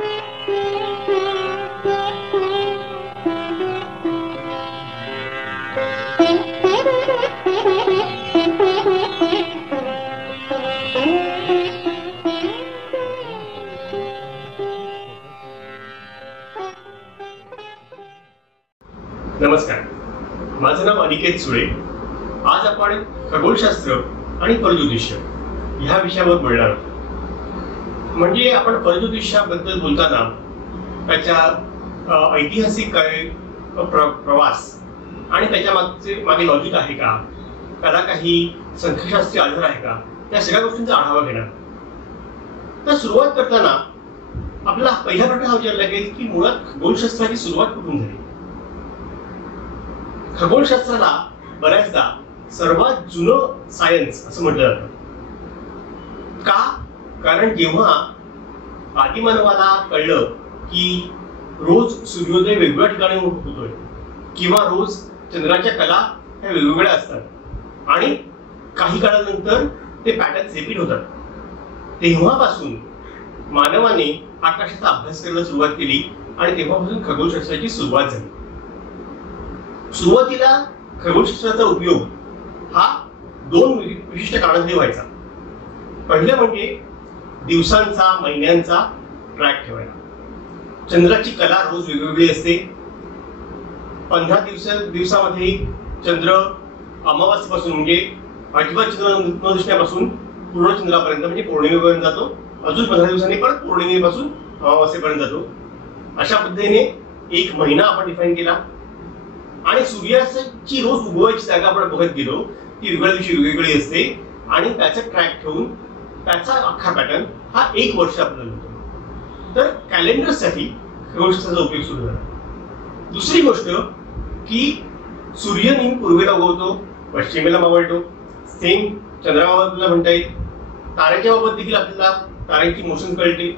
नमस्कार, माझं नाव अनिकेत सुळे. आज आपण खगोलशास्त्र आणि परज्योतिष्य ह्या विषयावर बोलणार आहोत. म्हणजे आपण परज्योतिष्याबद्दल बोलताना त्याच्या ऐतिहासिक काय प्रवास आणि त्याच्या मागे लॉजिक आहे का, त्याला काही संख्याशास्त्रीय आधार आहे का, त्या सगळ्या गोष्टींचा आढावा घेणार. तर सुरुवात करताना आपल्याला पहिला प्रश्न हा विचारला लागेल की मुळात खगोलशास्त्राची सुरुवात कुठून झाली. खगोलशास्त्राला बऱ्याचदा सर्वात जुनं सायन्स असं म्हटलं जातं. का? कारण जेव्हा आदिमानवाला कळलं की रोज सूर्योदय वेगवेगळ्या ठिकाणी होतोय किंवा रोज चंद्राच्या कला ह्या वेगवेगळ्या असतात आणि काही काळानंतर ते पॅटर्न्स रिपीट होतात, तेव्हापासून मानवाने आकाशाचा अभ्यास करायला सुरुवात केली आणि तेव्हापासून खगोलशास्त्राची सुरुवात झाली. सुरुवातीला खगोलशास्त्राचा उपयोग हा दोन विशिष्ट कारणांसाठी व्हायचा. पहिलं म्हणजे दिवसांचा, महिन्यांचा ट्रॅक ठेवायला. चंद्राची कला रोज वेगवेगळी असते. 15 दिवसामध्ये चंद्र अमावास्येपासून म्हणजे अजिबात चंद्र न दिसण्यापासून पूर्ण चंद्रापर्यंत म्हणजे पौर्णिमेपर्यंत जातो. अजून 15 दिवसांनी परत पौर्णिमेपासून अमावास्येपर्यंत जातो. अशा पद्धतीने एक महिना आपण डिफाईन केला आणि सूर्याची रोज उगवायची जागा आपण बघत गेलो ती वेगळ्या दिवशी वेगवेगळी असते आणि त्याचा ट्रॅक ठेवून त्याचा अख्खा पॅटर्न हा एक वर्ष आपल्याला होतो. तर कॅलेंडरसाठी खगोलशास्त्राचा उपयोग सुरू झाला. दुसरी गोष्ट की सूर्य नेहमी पूर्वेला उगवतो, पश्चिमेला मावळतो. सेम चंद्राबाबत आपल्याला म्हणता येईल. ताऱ्याच्या बाबत देखील आपल्याला ताऱ्यांची मोशन कळते.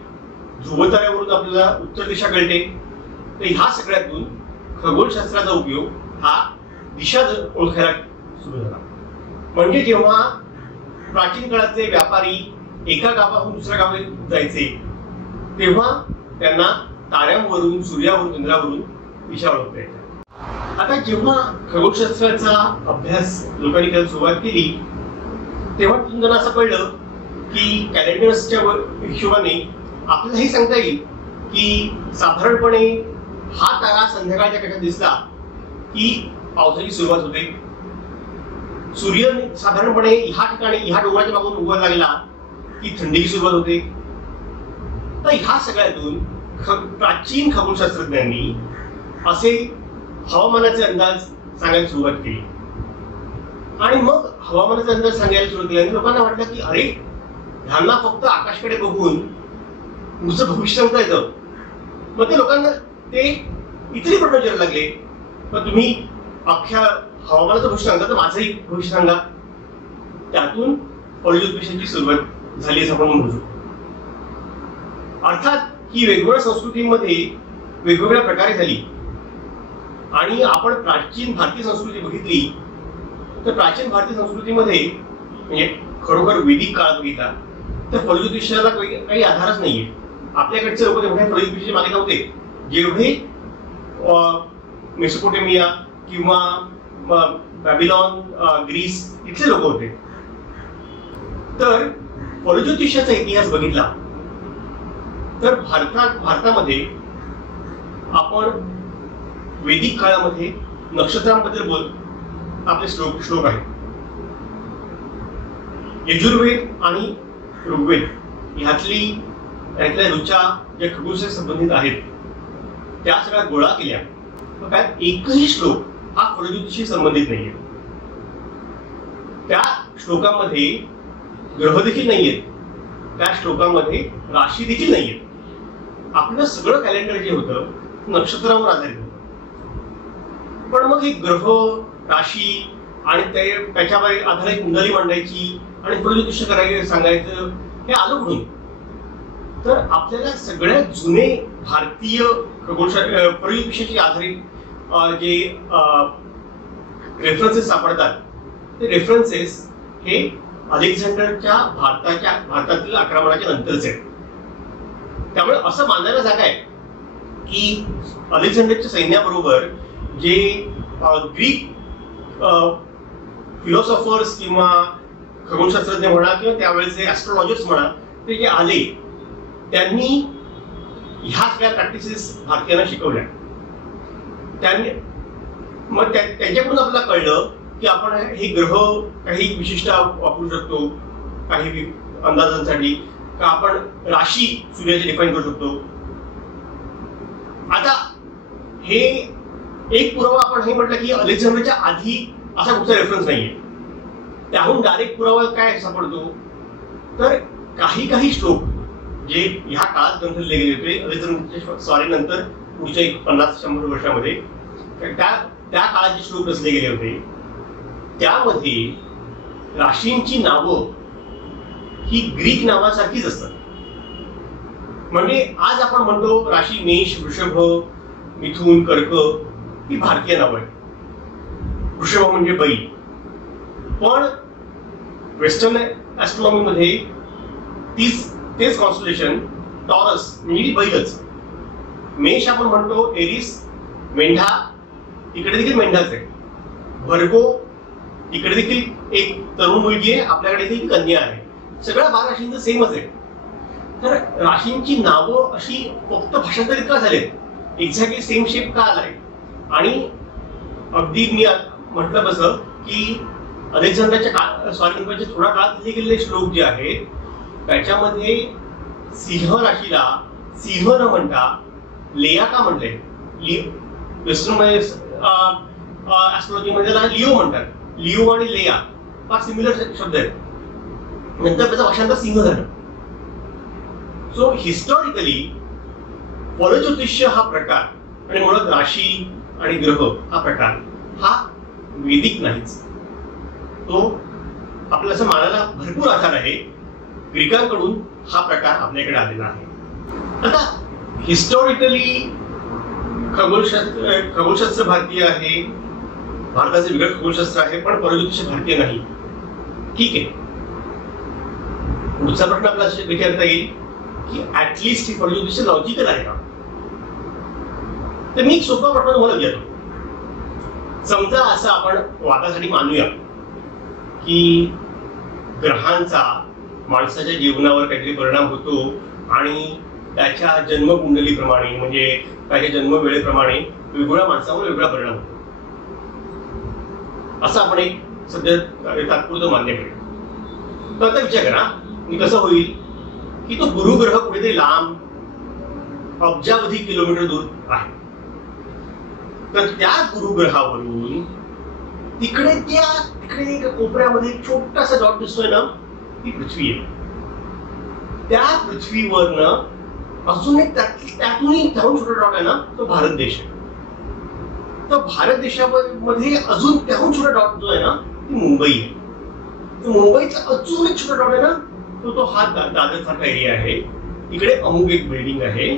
ध्रुवताऱ्यावरून आपल्याला उत्तर दिशा कळते. तर ह्या सगळ्यातून खगोलशास्त्राचा उपयोग हा दिशा ओळखायला सुरू झाला. म्हणजे जेव्हा प्राचीन काळातले व्यापारी एका गावाहून दुसऱ्या गावी जायचे तेव्हा त्यांना ताऱ्यांवरून, सूर्यावरून, चंद्रावरून दिशा ओळखता येते. आता जेव्हा खगोलशास्त्राचा अभ्यास लोकांनी करायला सुरुवात केली तेव्हा त्यांना असं कळलं की कॅलेंडर्सच्या हिशोबाने आपल्याला हे सांगता येईल की साधारणपणे हा तारा संध्याकाळच्या कशात दिसला की पावसाची सुरुवात होते. सूर्य साधारणपणे ह्या ठिकाणी ह्या डोंगराच्या मागून उगवायला लागला की थंडीची सुरुवात होते. तर ह्या सगळ्यातून प्राचीन खगोलशास्त्रज्ञांनी असे हवामानाचे अंदाज सांगायला सुरुवात केली आणि मग हवामानाचे अंदाज सांगायला सुरुवात केली आणि लोकांना वाटलं की अरे ह्यांना फक्त आकाशाकडे बघून तुमचं भविष्य सांगता येतं. मग ते लोकांना ते इतरही प्रश्न विचारायला लागले, पण तुम्ही अख्ख्या हवामानाचं भविष्य सांगता तर माझंही भविष्य सांगा. त्यातून परज्योतिषाची सुरुवात झाली असं आपण म्हणू शकतो. अर्थात ही वेगवेगळ्या संस्कृतींमध्ये वेगवेगळ्या प्रकारे झाली आणि आपण प्राचीन भारतीय संस्कृती बघितली तर प्राचीन भारतीय संस्कृतीमध्ये म्हणजे खरोखर वैदिक काळात बघितला तर परज्योतिषाला काही आधारच नाहीये. आपल्याकडचे लोक तेवढ्या परज्योतिषाच्या मागे नव्हते जेवढे मेसोपोटेमिया किंवा बॅबिलॉन, ग्रीस इथले लोक होते. तर परज्योतिषाचा इतिहास बघितला तर भारतामध्ये आपण वैदिक काळामध्ये नक्षत्रांबद्दल आपले श्लोक आहेत. यजुर्वेद आणि ऋग्वेद ह्यातल्या ऋचा ज्या खगोलशास्त्राशी संबंधित आहेत त्या सगळ्या गोळा केल्या. त्यात एकही श्लोक हा परज्योतिषी संबंधित नाहीये. त्या श्लोकामध्ये ग्रह देखील नाहीयेत, त्या श्लोकामध्ये राशी देखील नाहीयेत. आपलं सगळं कॅलेंडर जे होतं नक्षत्रावर आधारित होतं. पण मग हे ग्रह, राशी आणि त्याच्यावर आधारित कुंडली मांडायची आणि परज्योतिष करायचं सांगायचं हे आलं कुठून? तर आपल्याला सगळ्यात जुने भारतीय परज्योतिषाशी आधारित जे रेफरन्सेस सापडतात ते रेफरन्सेस हे अलेक्झांडरच्या भारतातील आक्रमणाच्या नंतरचे आहेत. त्यामुळे असं मानायला जागा आहे की अलेक्झांडरच्या सैन्याबरोबर जे ग्रीक फिलॉसॉफर्स किंवा खगोलशास्त्रज्ञ म्हणा किंवा त्यावेळेचे ऍस्ट्रॉलॉजर्स म्हणा, ते जे आले त्यांनी ह्या सगळ्या प्रॅक्टिसेस भारतीयांना शिकवल्या. त्यांनी मग त्यांच्याकडून आपल्याला कळलं की आपण हे ग्रह काही विशिष्ट वापरू शकतो काही अंदाजांसाठी, का आपण राशी सूर्याची डिफाईन करू शकतो. आता हे एक पुरावा आपण हे म्हटलं की अलेक्झांडरच्या आधी असा कुठचा रेफरन्स नाहीये. त्याहून डायरेक्ट पुरावा काय सापडतो, तर काही श्लोक जे ह्या काळात ग्रंथ लिहिले गेले होते अलेक्झांडरच्या स्वारीनंतर पुढच्या 50-100 वर्षामध्ये, त्या काळात जे श्लोक रचले गेले होते त्यामध्ये राशींची नावं ही ग्रीक नावासारखीच असतात. म्हणजे आज आपण म्हणतो राशी मेष, वृषभ, मिथुन, कर्क ही भारतीय नावं आहेत. वृषभ म्हणजे बैल, पण वेस्टर्न ऍस्ट्रॉनॉमी मध्ये तेच कॉन्स्टलेशन टॉरस म्हणजे बैलच. मेष आपण म्हणतो एरिस, मेंढा, इकडे देखील मेंढाच आहे. व्हर्गो, इकडे देखील एक तरुण मुलगी आहे, आपल्याकडे देखील कन्या आहे. सगळ्या 12 राशींचं सेमच आहे. तर राशींची नावं अशी फक्त भाषांतरित का झालेत, एक्झॅक्टली सेम शेप का आलाय. आणि अगदी मी म्हटलं कसं की अलेक्झांडरच्या स्वारीनंतरच्या थोड्या काळात लिहिले गेलेले श्लोक जे आहेत त्याच्यामध्ये सिंह राशीला सिंह न म्हणता लेया का म्हटलंय. वेस्टर्न ऍस्ट्रॉलॉजी मध्ये त्याला लिओ म्हणतात. लिओ आणि लेया फार सिमिलर शब्द आहेत. नंतर त्याचं भाषांतर सिंह झालं. सो हिस्टॉरिकली फलज्योतिष्य हा प्रकार आणि मुळात राशी आणि ग्रह हा प्रकार हा वेदिक नाहीच. तो आपल्याला असं मानायला भरपूर आधार आहे. ग्रीकांकडून हा प्रकार आपल्याकडे आलेला आहे. आता हिस्टॉरिकली खगोलशास्त्र भारतीय आहे, भारताचे वेगळं खगोलशास्त्र आहे, पण परज्योतिष भारतीय नाही. ठीक आहे. पुढचा प्रश्न आपल्याला विचारता येईल की ऍटलिस्ट ही परज्योतिष लॉजिकल आहे का. तर मी एक सोपा प्रश्न तुम्हाला विचारतो. समजा असं आपण वादासाठी मानूया की ग्रहांचा माणसाच्या जीवनावर काहीतरी परिणाम होतो आणि त्याच्या जन्मकुंडलीप्रमाणे म्हणजे त्याच्या जन्मवेळेप्रमाणे वेगवेगळ्या माणसावर वेगळा परिणाम होतो, असं आपण एक सध्या तात्पुरतं मान्य करेल. तर आता विचार करा की कसं होईल की तो गुरुग्रह कुठेतरी लांब अब्जावधी किलोमीटर दूर आहे. तर त्या गुरुग्रहावरून तिकडे कोपऱ्यामध्ये एक छोटासा डॉट दिसतोय ना, ती पृथ्वी आहे. त्या पृथ्वीवरनं अजून एक त्यातूनही त्याहून छोटा डॉट आहे ना, तो भारत देश आहे. तर भारत देशामध्ये अजून त्याहून छोटा डॉट जो आहे ना, ती मुंबई आहे. मुंबईचा अजून एक छोटा डॉट आहे ना, तो हा दादर सारखा एरिया आहे. इकडे अमुक एक बिल्डिंग आहे.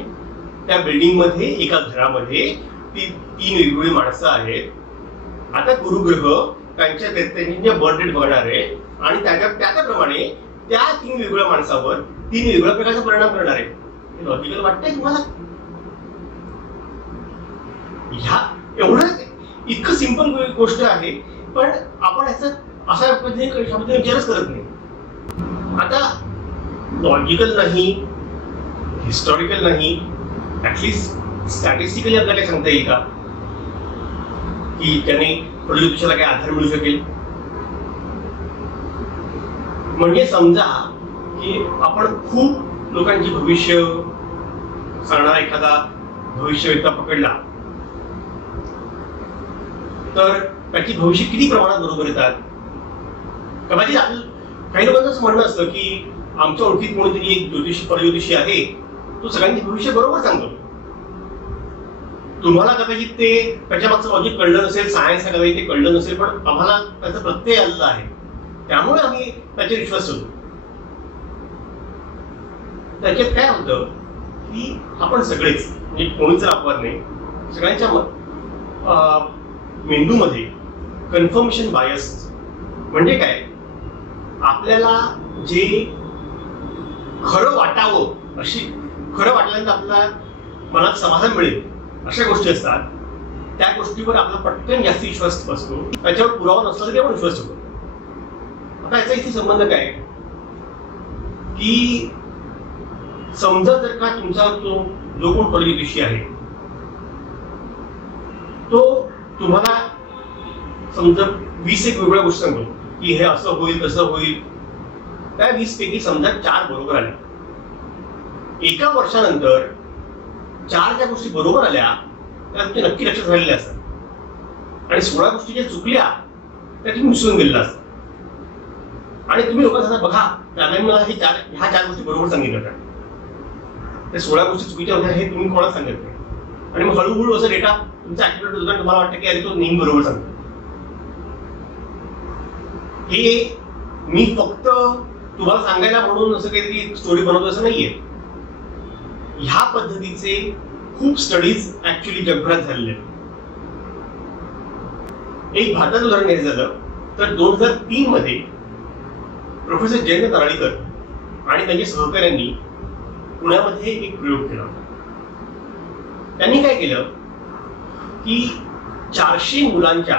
त्या बिल्डिंग मध्ये एका घरामध्ये 3 वेगवेगळी माणसं आहेत. आता गुरुग्रह त्यांचे बर्थ डेट बघणार आहे आणि त्याप्रमाणे त्या 3 वेगवेगळ्या माणसावर 3 वेगवेगळ्या प्रकारचा परिणाम करणार आहे. हे लॉजिकल वाटतंय तुम्हाला? ह्या एवढं इतकं सिंपल गोष्ट आहे, पण आपण याचा अशा पद्धतीने विचारच करत नाही. आता लॉजिकल नाही, हिस्टॉरिकल नाही, ऍटलिस्ट स्टॅटिस्टिकली आपल्याला काय सांगता येईल का की त्याने प्रज्योतिषाला काही आधार मिळू शकेल? म्हणजे समजा की आपण खूप लोकांची भविष्य सांगणारा एखादा भविष्यवेत्ता पकडला तर त्याची भविष्य किती प्रमाणात बरोबर येतात? कदाचित काही लोकांचं असं म्हणणं असतं की आमच्या ओळखीत कोणीतरी एक परज्योतिषी आहे, तो सगळ्यांची भविष्य बरोबर सांगतो. तुम्हाला कदाचित ते त्याच्या मागचं लॉजिक कळलं नसेल, सायन्सला कदाचित ते कळलं नसेल, पण आम्हाला त्याचा प्रत्यय आलेला आहे, त्यामुळे आम्ही त्याचे विश्वास ठेवतो. त्याच्यात काय होतं की आपण सगळेच म्हणजे कोणीच अपवाद नाही, सगळ्यांच्या मेंदूमध्ये कन्फर्मेशन बायस म्हणजे काय, आपल्याला जे खरं वाटावं अशी खरं वाटल्यानंतर आपल्याला मनात समाधान मिळेल अशा गोष्टी असतात, त्या गोष्टीवर आपला पटकन जास्त विश्वास बसतो, त्याच्यावर पुरावा नसला तरी आपण विश्वास ठेवतो. आता याचा इथे संबंध काय की समजा जर का तुमचा जो कोण फलज्योतिषी आहे तो तुम्हाला समजा 20 एक वेगळ्या गोष्टी सांगतो की हे असं होईल तसं होईल, त्या 20 पैकी समजा 4 बरोबर आल्या. एका वर्षानंतर 4 ज्या गोष्टी बरोबर आल्या त्या तुमच्या नक्की लक्षात राहिलेल्या असतात आणि 16 गोष्टी ज्या चुकल्या त्या तुम्ही विसरून गेलेला असतात. आणि तुम्ही लोकांना बघा त्याने मला ह्या 4 गोष्टी बरोबर सांगितल्या, त्या 16 गोष्टी चुकीच्या होत्या हे तुम्ही कोणाला सांगत नाही. आणि मग हळूहळू असं डेटा तुमचा ऍक्टिव्हेट होतो, तुम्हाला वाटतं की अरे तो नेहमी बरोबर सांगतो. हे मी फक्त तुम्हाला सांगायला म्हणून असं काहीतरी स्टोरी बनवतो असं नाहीये. ह्या पद्धतीचे खूप स्टडीज ऍक्च्युअली जगभरात झालेले. एक भारताचं उदाहरण घ्यायचं झालं तर 2003 मध्ये प्रोफेसर जयंत नारळीकर आणि त्यांच्या सहकाऱ्यांनी पुण्यामध्ये एक प्रयोग केला. त्यांनी काय केलं की 400 मुलांच्या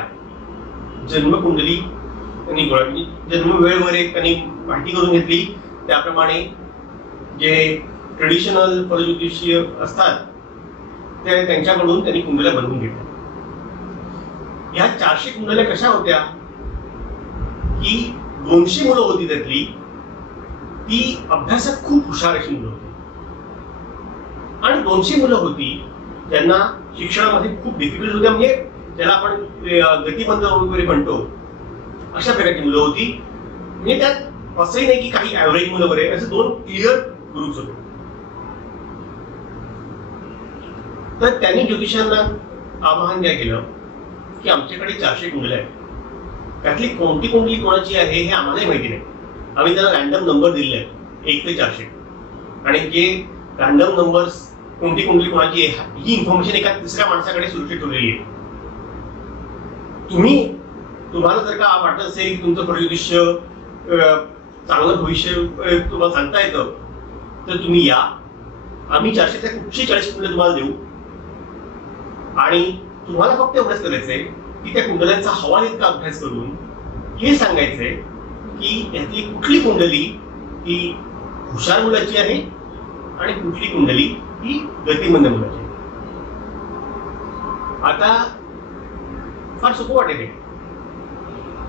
जन्मकुंडली त्यांनी गोळा केली. जन्मवेळ वगैरे त्यांनी माहिती करून घेतली. त्याप्रमाणे जे ट्रेडिशनल फलज्योतिषी असतात ते त्यांच्याकडून त्यांनी कुंडल्या बनवून घेतल्या. या 400 कुंडल्या कशा होत्या की 200 मुलं होती त्यातली ती अभ्यासात खूप हुशार अशी मुलं होती आणि 200 मुलं होती ज्यांना शिक्षणामध्ये खूप डिफिकल्ट होत्या, म्हणजे ज्याला आपण गतिमंद वगैरे म्हणतो अशा प्रकारची मुलं होती. म्हणजे त्यात असंही नाही की काही ऍव्हरेज मुलं वगैरे, असे 2 क्लिअर ग्रुप्स होते. तर त्यांनी ज्योतिषांना आवाहन काय केलं की आमच्याकडे 400 कुंडल्या आहेत, त्यातली कोणती कुंडली कोणाची आहे हे आम्हालाही माहिती नाही. आम्ही त्याला रॅन्डम नंबर दिलेले आहेत 1 ते 400 आणि जे रॅन्डम नंबर्स कोणती कुंडली कोणाची आहे ही इन्फॉर्मेशन एका तिसऱ्या माणसाकडे सुरक्षित ठेवलेली आहे. तुम्हाला जर का वाटत असेल की तुमचं फलज्योतिष्य चांगलं भविष्य तुम्हाला सांगता येतं तर तुम्ही या, आम्ही 400 कुठची 40 कुंडल्या तुम्हाला देऊ आणि तुम्हाला फक्त एवढंच करायचंय की त्या कुंडल्यांचा हवाल इतका अभ्यास करून हे सांगायचंय की यातली कुठली कुंडली ही हुशार मुलाची आहे आणि कुठली कुंडली ही गतिमंद मुलाची आहे. आता फार सोपं वाटेल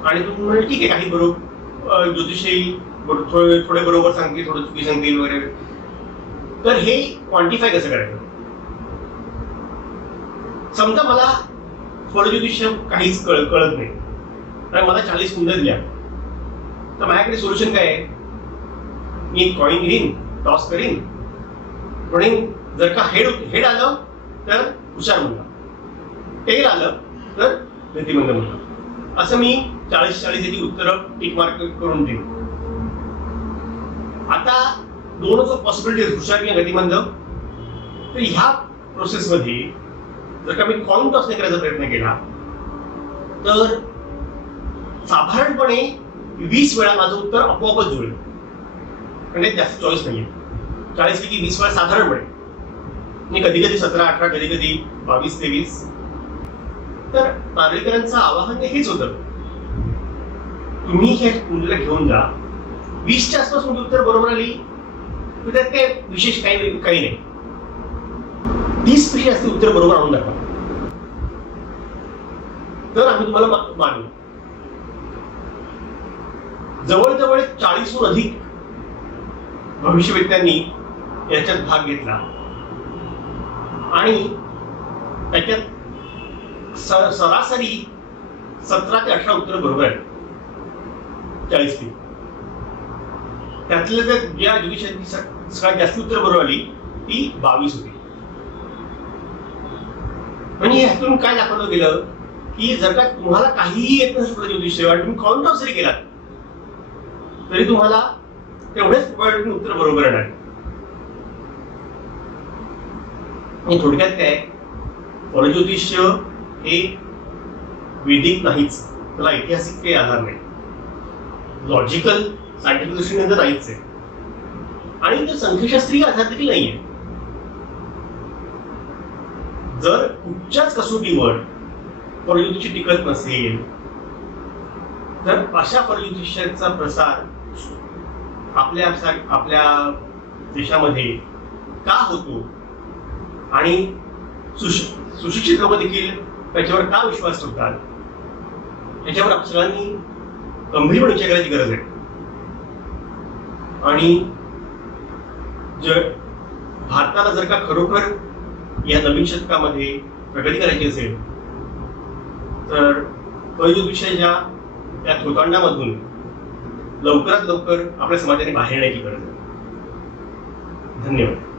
आणि तुम्ही म्हणजे ठीक आहे काही बरोबर ज्योतिषी थोडे बरोबर सांगतील थोडं चुकी सांगतील वगैरे. तर हे क्वांटिफाय कसं करायचं? समजा मला फलज्योतिष्य काहीच कळत नाही आणि मला 40 कुंडल्या दिल्या तर माझ्याकडे सोल्युशन काय आहे? मी एक कॉइन घेईन, टॉस करीन, म्हणून जर का हेड आलं तर हुशार मुलगा, टेल आलं तर गतिमंद मुलगा, असं मी 40-40 याची उत्तरं टिक मार्क करून देईन. आता 2च पॉसिबिलिटी हुशार किंवा गतिमंद. तर ह्या प्रोसेसमध्ये जर का मी कॉइन टॉस नाही करायचा प्रयत्न केला तर साधारणपणे 20 वेळा माझं उत्तर आपोआपच जुळेल, म्हणजे जास्त चॉईस नाहीये. 40 पैकी 20 वेळा साधारणपणे, मी कधी कधी 17-18, कधी कधी 22-23. तर नारळीकरांचं आवाहन हेच होतं, तुम्ही हे कुंडल्या घेऊन जा, 20च्या आसपास तुमची उत्तर बरोबर आली तर त्यात काय विशेष काही नाही. 30 पेक्षा जास्त उत्तर बरोबर आणून दाखवा तर आम्ही तुम्हाला मानू. जवळजवळ 40हून अधिक भविष्यवेत्त्यांनी याच्यात भाग घेतला आणि त्याच्यात सरासरी 17 ते 18 उत्तर बरोबर आहेत 40 पैकी. त्यातल्या ज्या ज्योतिषांची सगळ्यात जास्त उत्तर बरोबर आली ती 22 होती. म्हणजे ह्यातून काय दाखवलं गेलं की जर का तुम्हाला काहीही येत नसेल ज्योतिष आणि तुम्ही कॉइन टॉस जरी केलात तरी तुम्हाला तेवढ्याच प्रोबॅबिलिटी उत्तर बरोबर येणार. थोडक्यात काय, फलज्योतिष्य हे वैदिक नाहीच, त्याला ऐतिहासिक काही आधार नाही, लॉजिकल सायंटिफिक दृष्टीने तर नाहीच आहे आणि तो संख्याशास्त्रीय आधार देखील नाहीये. जर कुठच्याच कसोटीवर परज्योतिषी टिकत नसेल तर अशा परज्योतिषाचा प्रसार आपल्या देशामध्ये का होतो आणि सुशिक्षित लोक देखील त्याच्यावर का विश्वास ठेवतात याच्यावर आपण सगळ्यांनी गंभीरपणे विचार करायची गरज आहे. आणि जर भारताला जर का खरोखर या नवीन शतकामध्ये प्रगती करायची असेल तर परज्योतिषाच्या या थोतांडामधून लवकरात लवकर आपल्या समाजाने बाहेर येण्याची गरज आहे. धन्यवाद.